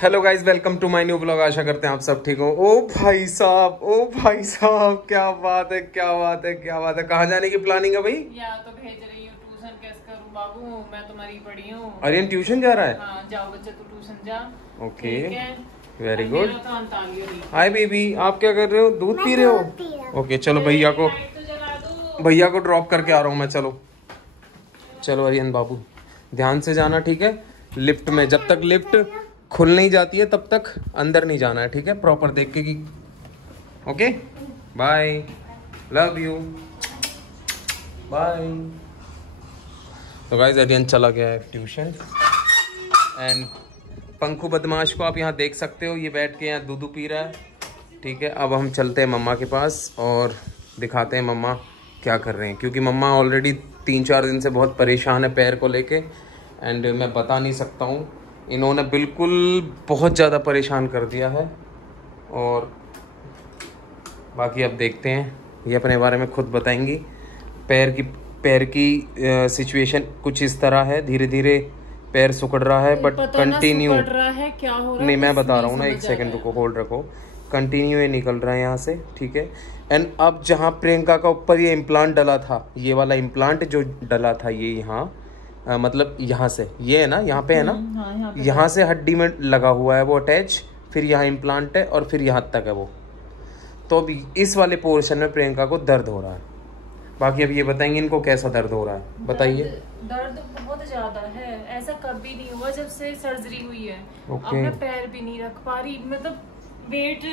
Hello guys, welcome to my new blog. आशा करते हैं आप सब ठीक हो। ओ भाई साहब, ओ भाई साहब, क्या बात है, क्या बात है, क्या बात है। कहाँ जाने की प्लानिंग है भाई? या तो भेज रही हूँ ट्यूशन, कैसे करूँ बाबू, मैं तुम्हारी पढ़ी हूँ। आर्यन ट्यूशन जा रहा है? हाँ जाओ बच्चा, तू ट्यूशन जा। ओके, ठीक है, वेरी गुड। तो हाय बेबी, आप क्या कर रहे हो? दूध पी रहे हो? ओके, चलो भैया को ड्रॉप करके आ रहा हूँ मैं। चलो चलो आर्यन बाबू, ध्यान से जाना, ठीक है? लिफ्ट में जब तक लिफ्ट खुल नहीं जाती है तब तक अंदर नहीं जाना है, ठीक है? प्रॉपर देख के कि okay. Bye, love you, bye. तो गाइस आर्यन चला गया है ट्यूशन। एंड पंखु बदमाश को आप यहाँ देख सकते हो, ये बैठ के यहाँ दूध पी रहा है, ठीक है? अब हम चलते हैं मम्मा के पास और दिखाते हैं मम्मा क्या कर रहे हैं, क्योंकि मम्मा ऑलरेडी 3-4 दिन से बहुत परेशान है पैर को लेके। एंड मैं बता नहीं सकता हूँ, इन्होंने बिल्कुल बहुत ज़्यादा परेशान कर दिया है। और बाकी अब देखते हैं, ये अपने बारे में खुद बताएंगी। पैर की सिचुएशन कुछ इस तरह है, धीरे धीरे पैर सिकुड़ रहा है, बट कंटिन्यू क्या हो रहा है नहीं, मैं बता रहा हूँ ना, एक सेकंड रुको, होल्ड रखो। कंटिन्यू ये निकल रहा है यहाँ से, ठीक है? एंड अब जहाँ प्रियंका का ऊपर ये इम्प्लांट डला था, ये वाला इम्प्लांट जो डला था, ये यहाँ मतलब यहाँ से, ये है ना, यहाँ पे है ना, हाँ, यहाँ से हड्डी में लगा हुआ है वो अटैच, फिर यहाँ इम्प्लांट है और फिर यहाँ तक है वो। तो अभी इस वाले पोर्शन में प्रियंका को दर्द हो रहा है। बाकी अब ये बताएंगे इनको कैसा दर्द हो रहा है, बताइए। दर्द बहुत ज्यादा है, ऐसा कभी नहीं हुआ जब से सर्जरी हुई है। ओके। अब मैं पैर भी नहीं रख पा रही, मतलब वेट,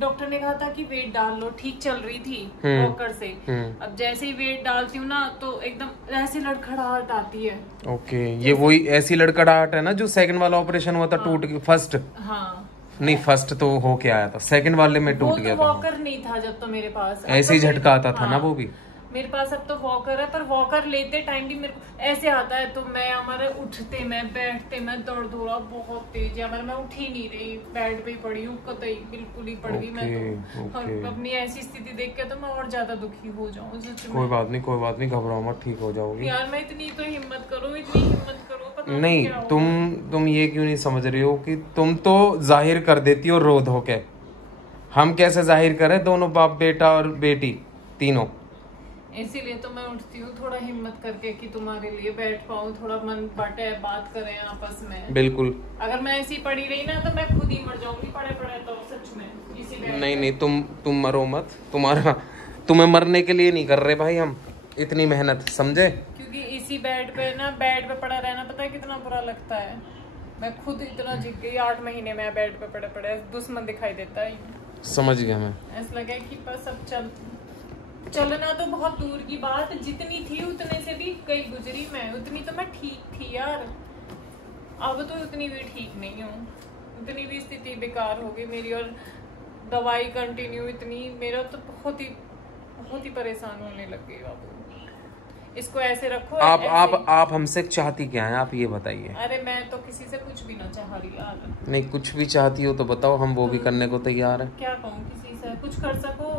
डॉक्टर ने कहा था कि वेट डाल लो, ठीक चल रही थी वॉकर से। अब जैसे ही वेट डालती हूँ ना तो एकदम ऐसी लड़खड़ाहट आती है। ओके, ये वही ऐसी लड़खड़ाहट है ना जो सेकंड वाला ऑपरेशन हुआ था, टूट गया फर्स्ट? हाँ नहीं, फर्स्ट तो हो के आया था, सेकंड वाले में टूट गया था। वॉकर नहीं था जब तो मेरे पास, ऐसे ही झटका आता था ना वो भी। मेरे पास अब तो वॉकर है, पर वॉकर लेते टाइम भी मेरे को ऐसे आता है। तो मैं हमारे उठते, मैं बैठते, मैं दर्द हो रहा बहुत तेज है, मैं उठ ही नहीं रही, बेड पे ही पड़ी हूँ, कतई बिल्कुल ही पड़ गई मैं तो। और अपनी ऐसी स्थिति देख के तो मैं और ज्यादा दुखी हो जाऊँ। कोई बात नहीं, कोई बात नहीं, घबराओ मत, ठीक हो जाओगी यार। मैं इतनी तो हिम्मत करो, इतनी हिम्मत करो, पता नहीं। तुम ये क्यों नहीं समझ रही हो कि तुम तो जाहिर कर देती हो रो धो के। हम कैसे जाहिर करें, दोनों बाप बेटा और बेटी तीनों। इसीलिए तो मैं उठती हूँ थोड़ा हिम्मत करके कि तुम्हारे लिए बैठ पाऊँ, थोड़ा मन बटे, बात करें आपस में। बिल्कुल। अगर मैं ऐसी पड़ी रही ना तो मैं खुद ही मर जाऊंगी पड़े पड़े, तो सच में। नहीं, तुम मरो मत, तुम्हें मरने के लिए नहीं कर रहे भाई हम इतनी मेहनत, समझे? क्योंकि इसी बेड पे पड़ा रहना, पता है कितना बुरा लगता है। मैं खुद इतना झिक गई, 8 महीने में बेड पे पड़े पड़े दुश्मन दिखाई देता है। समझ गया मैं। ऐसा लगा कि बस अब चलना तो बहुत दूर की बात, जितनी थी उतने से भी कई गुजरी मैं, उतनी तो मैं ठीक थी यार। अब तो उतनी भी ठीक नहीं हूँ, उतनी भी स्थिति बेकार हो गई मेरी। और दवाई कंटिन्यू इतनी, मेरा तो बहुत ही परेशान होने लग गई बाबू। इसको ऐसे रखो। आप हमसे चाहती क्या है, आप ये बताइए। अरे मैं तो किसी से कुछ भी ना चाह रही यार। नहीं, कुछ भी चाहती हो तो बताओ, हम वो भी करने को तैयार है। क्या कहूँ, किसी से कुछ कर सको,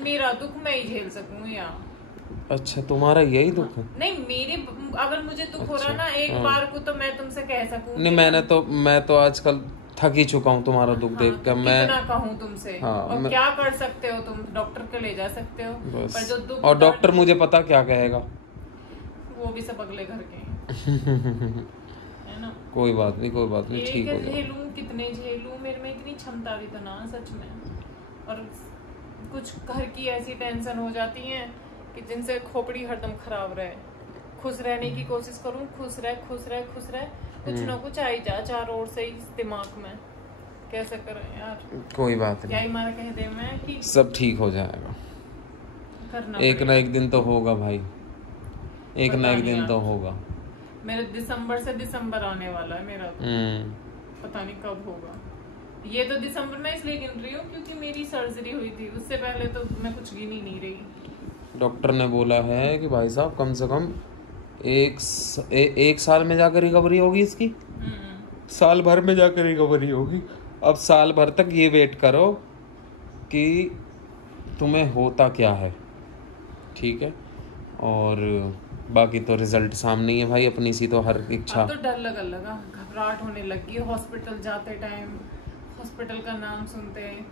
मेरा दुख मैं ही झेल सकूँ या? अच्छा, तुम्हारा यही दुख है? नहीं, मेरे अगर मुझे दुख हो रहा ना एक बार को, तो मैं तुमसे कह सकूँ। नहीं, मैं तो आजकल थक ही चुका हूँ तुम्हारा दुख देख कर। मैं कितना कहूँ तुमसे? और क्या कर सकते हो तुम? डॉक्टर को ले जा सकते हो, पर जो दुख, और डॉक्टर मुझे पता क्या कहेगा, वो भी सब अगले घर के है ना। कोई बात नहीं, कोई बात नहीं, ठीक हो जाएगा। झेलूं, कितने झेलूं, मेरे में इतनी क्षमता भी तो ना सच में। और कुछ घर की ऐसी टेंशन हो जाती है कि जिनसे खोपड़ी हरदम खराब रहे। खुश रहने की कोशिश करूं, खुश रह, कुछ ना कुछ आई जा चारों ओर से इस दिमाग में। कैसे करें यार? कोई बात नहीं, क्या ही मारा कह दे मैं कि सब ठीक हो जाएगा। करना एक ना एक दिन तो होगा भाई, एक ना एक दिन तो होगा। मेरे दिसंबर से दिसंबर आने वाला है मेरा, पता नहीं कब होगा। ये तो दिसंबर में इसलिए गिन रही हूँ क्योंकि मेरी सर्जरी हुई थी, उससे पहले तो मैं कुछ गिन ही नहीं रही। डॉक्टर ने बोला है कि भाई साहब कम से कम एक साल में जाकर रिकवरी होगी इसकी, साल भर में जाकर रिकवरी होगी। अब साल भर तक ये वेट करो कि तुम्हें होता क्या है, ठीक है? और बाकी तो रिजल्ट सामने ही है भाई, अपनी सी तो हर इच्छा। अब तो डर लगा घबराहट होने लगी है हॉस्पिटल जाते टाइम, हॉस्पिटल का नाम सुनते हैं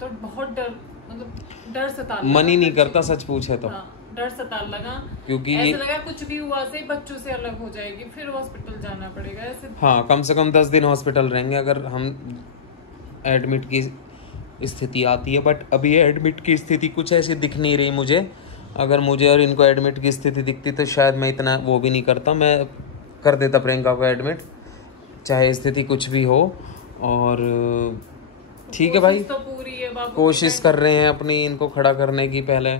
तो बहुत डर, मतलब डर सता मन ही नहीं करता सच पूछे तो। हाँ, डर सता लगा क्योंकि ऐसा लगा कुछ भी हुआ से बच्चों से अलग हो जाएगी, फिर हॉस्पिटल जाना पड़ेगा ऐसे। हाँ, कम से कम 10 दिन हॉस्पिटल रहेंगे अगर हम एडमिट की स्थिति आती है, बट अभी एडमिट की स्थिति कुछ ऐसी दिख नहीं रही मुझे। अगर मुझे और इनको एडमिट की स्थिति दिखती तो शायद मैं इतना वो भी नहीं करता, मैं कर देता प्रियंका को एडमिट, चाहे स्थिति कुछ भी हो। और ठीक है भाई, तो पूरी है बाबू, कोशिश कर रहे हैं अपनी इनको खड़ा करने की। पहले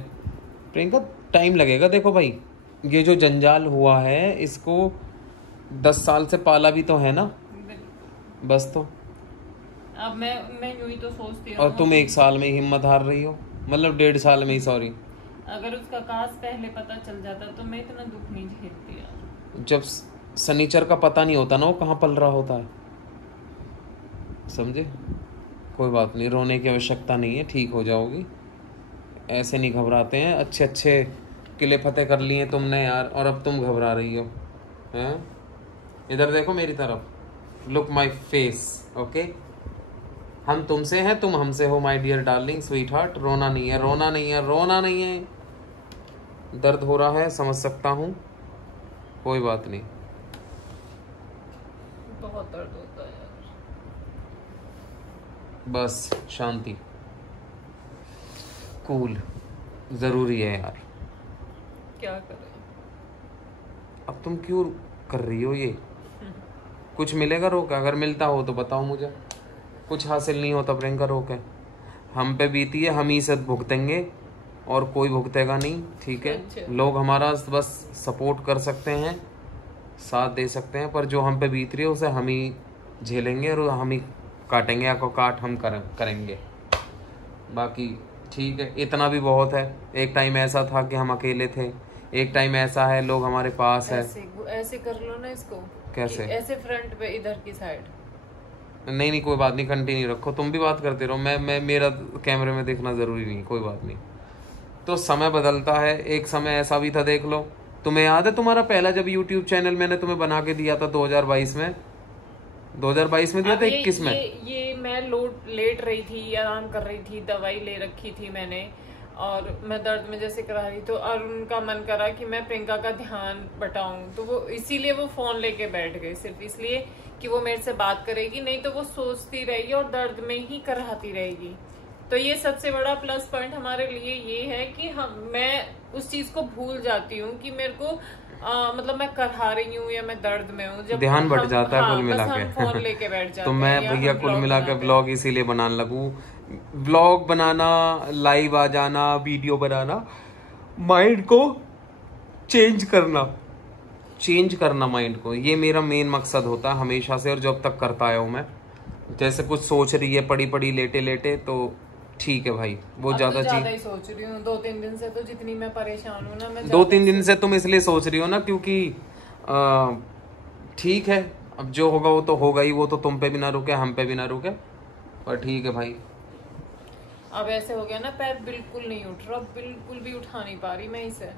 प्रियंका टाइम लगेगा, देखो भाई ये जो जंजाल हुआ है इसको 10 साल से पाला भी तो है ना, बस। तो अब मैं यूं ही तो सोचती हूँ, और तुम 1 साल में ही हिम्मत हार रही हो, मतलब 1.5 साल में ही, सॉरी। अगर उसका काज पहले पता चल जाता तो मैं इतना दुख नहीं झेलती यार। जब सनीचर का पता नहीं होता ना वो कहाँ पल रहा होता है, समझे। कोई बात नहीं, रोने की आवश्यकता नहीं है, ठीक हो जाओगी, ऐसे नहीं घबराते हैं। अच्छे अच्छे किले फतेह कर लिए तुमने यार, और अब तुम घबरा रही हो हैं। इधर देखो मेरी तरफ, लुक माई फेस, ओके। हम तुमसे हैं, तुम हमसे हो, my dear darling sweetheart. रोना नहीं है, रोना नहीं है, रोना नहीं है। दर्द हो रहा है, समझ सकता हूँ, कोई बात नहीं। बहुत दर्द होता है यार। बस शांति, कूल जरूरी है यार। क्या करें। अब तुम क्यों कर रही हो ये? कुछ मिलेगा रोके? अगर मिलता हो तो बताओ मुझे। कुछ हासिल नहीं होता प्रियंका रोके। हम पे बीती है, हम ही से भुगतेंगे और कोई भुगतेगा नहीं, ठीक है। अच्छा। लोग हमारा बस सपोर्ट कर सकते हैं, साथ दे सकते हैं, पर जो हम पे बीत रही है उसे हम ही झेलेंगे और हम ही काटेंगे, या को काट हम करेंगे। बाकी ठीक है, इतना भी बहुत है। एक टाइम ऐसा था कि हम अकेले थे, एक टाइम ऐसा है लोग हमारे पास है। ऐसे कर लो ना इसको। कैसे? ऐसे फ्रंट पे इधर की साइड। नहीं कोई बात नहीं, कंटिन्यू रखो, तुम भी बात करते रहो। मैं मेरा कैमरे में देखना जरूरी नहीं, कोई बात नहीं। तो समय बदलता है, एक समय ऐसा भी था, देख लो। तुम्हें याद है तुम्हारा पहला जब YouTube चैनल मैंने तुम्हें बना के दिया था 2022 में, 2022 में दिया था 21 में। ये मैं लेट रही थी, आराम कर रही थी, दवाई ले रखी थी मैंने, और मैं दर्द में जैसे करा रही, तो अरुण का मन करा कि मैं प्रियंका का ध्यान बटाऊं, तो वो इसीलिए वो फोन लेके बैठ गए, सिर्फ इसलिए कि वो मेरे से बात करेगी, नहीं तो वो सोचती रहेगी और दर्द में ही कराती रहेगी। तो ये सबसे बड़ा प्लस पॉइंट हमारे लिए ये है कि मैं उस चीज को भूल जाती हूँ कि मेरे को मतलब मैं करहा रही हूँ या मैं दर्द में हूँ, जब ध्यान बढ़ जाता है कुल मिला के। फोन लेके बैठ जाते तो मैं भैया कुल मिला के ब्लॉग इसीलिए बनाने लगूं। ब्लॉग बनाना, लाइव आ जाना, वीडियो बनाना, माइंड को चेंज करना माइंड को, ये मेरा मेन मकसद होता है हमेशा से, और जब तक करता आया हूँ मैं। जैसे कुछ सोच रही है पड़ी लेटे तो ठीक है भाई, वो ज्यादा ही सोच रही हूँ। 2-3 दिन से तो जितनी मैं परेशान हूँ ना, मैं 2-3 दिन से तुम इसलिए सोच रही हो ना क्योंकि ठीक है, अब जो होगा वो तो होगा ही, वो तो तुम पे भी ना रुके, हम पे भी ना रुके, पर ठीक है भाई। अब ऐसे हो गया ना, पैर बिल्कुल नहीं उठ रहा, बिल्कुल भी उठा नहीं पा रही मैं इसे,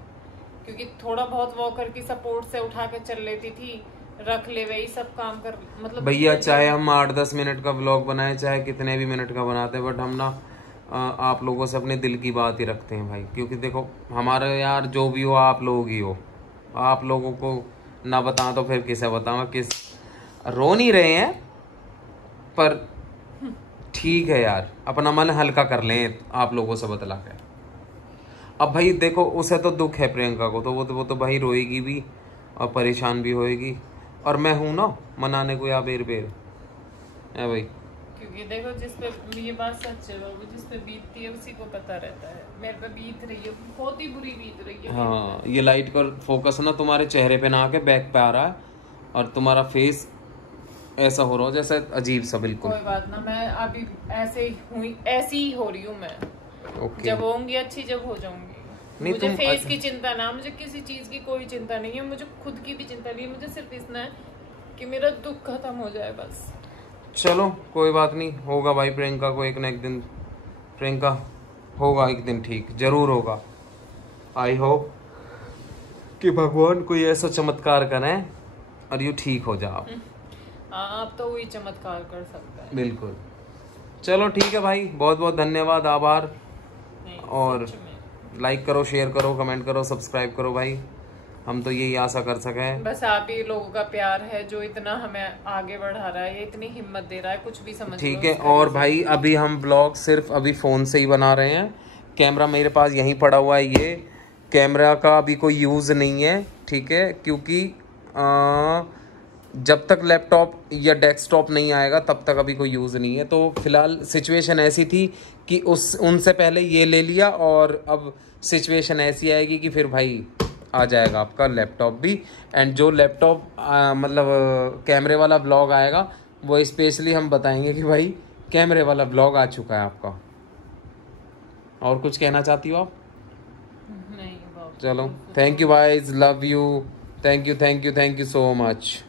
क्योंकि थोड़ा बहुत वॉकर की सपोर्ट से उठा के चल लेती थी, रख ले वही सब काम कर, मतलब भैया चाहे हम 8-10 मिनट का ब्लॉग बनाए, चाहे कितने भी मिनट का बनाते हैं, बट हम ना आप लोगों से अपने दिल की बात ही रखते हैं भाई। क्योंकि देखो हमारे यार जो भी हो आप लोग ही हो, आप लोगों को ना बताऊं तो फिर किसे बताऊं। किस रो नहीं रहे हैं, पर ठीक है यार, अपना मन हल्का कर लें आप लोगों से बतला के। अब भाई देखो उसे तो दुख है प्रियंका को, तो वो तो भाई रोएगी भी और परेशान भी होएगी, और मैं हूं ना मनाने को या बेर है भाई। क्योंकि देखो जिस पे ये बात सच है बाबू, जिस पे बीतती है उसी को पता रहता है। मेरे पे बीत रही है, बहुत ही बुरी बीत रही है। हाँ, ये लाइट का फोकस ना तुम्हारे चेहरे पे ना आके बैक पे आ रहा है, और तुम्हारा फेस ऐसा हो रहा हो जैसे अजीब सा, बिल्कुल। कोई बात ना, मैं अभी ऐसी ही हो रही हूँ मैं। ओके। जब होंगी अच्छी, जब हो जाऊंगी। नहीं, मुझे फेस की चिंता ना, मुझे किसी चीज की कोई चिंता नहीं है, मुझे खुद की भी चिंता नहीं है, मुझे सिर्फ इतना है कि मेरा दुख खत्म हो जाए बस। चलो कोई बात नहीं, होगा भाई प्रियंका को एक ना एक दिन, प्रियंका होगा एक दिन ठीक, जरूर होगा, आई होप। कि भगवान कोई ऐसा चमत्कार करें और यू ठीक हो जाओ। आप तो वही चमत्कार कर सकते हैं। बिल्कुल। चलो ठीक है भाई, बहुत बहुत धन्यवाद, आभार। नहीं, और सच में। लाइक करो, शेयर करो, कमेंट करो, सब्सक्राइब करो भाई, हम तो यही आशा कर सकें। बस आप ही लोगों का प्यार है जो इतना हमें आगे बढ़ा रहा है, ये इतनी हिम्मत दे रहा है, कुछ भी समझ ठीक लो है। उसका और reason। भाई अभी हम ब्लॉग सिर्फ अभी फ़ोन से ही बना रहे हैं, कैमरा मेरे पास यहीं पड़ा हुआ है, ये कैमरा का अभी कोई यूज़ नहीं है, ठीक है, क्योंकि जब तक लैपटॉप या डेस्कटॉप नहीं आएगा तब तक अभी कोई यूज़ नहीं है। तो फिलहाल सिचुएशन ऐसी थी कि उनसे पहले ये ले लिया, और अब सिचुएशन ऐसी आएगी कि फिर भाई आ जाएगा आपका लैपटॉप भी। एंड जो लैपटॉप मतलब कैमरे वाला ब्लॉग आएगा वो स्पेशली हम बताएंगे कि भाई कैमरे वाला ब्लॉग आ चुका है आपका। और कुछ कहना चाहती हो आप? नहीं बाबू। चलो, thank you guys, love you, thank you so much.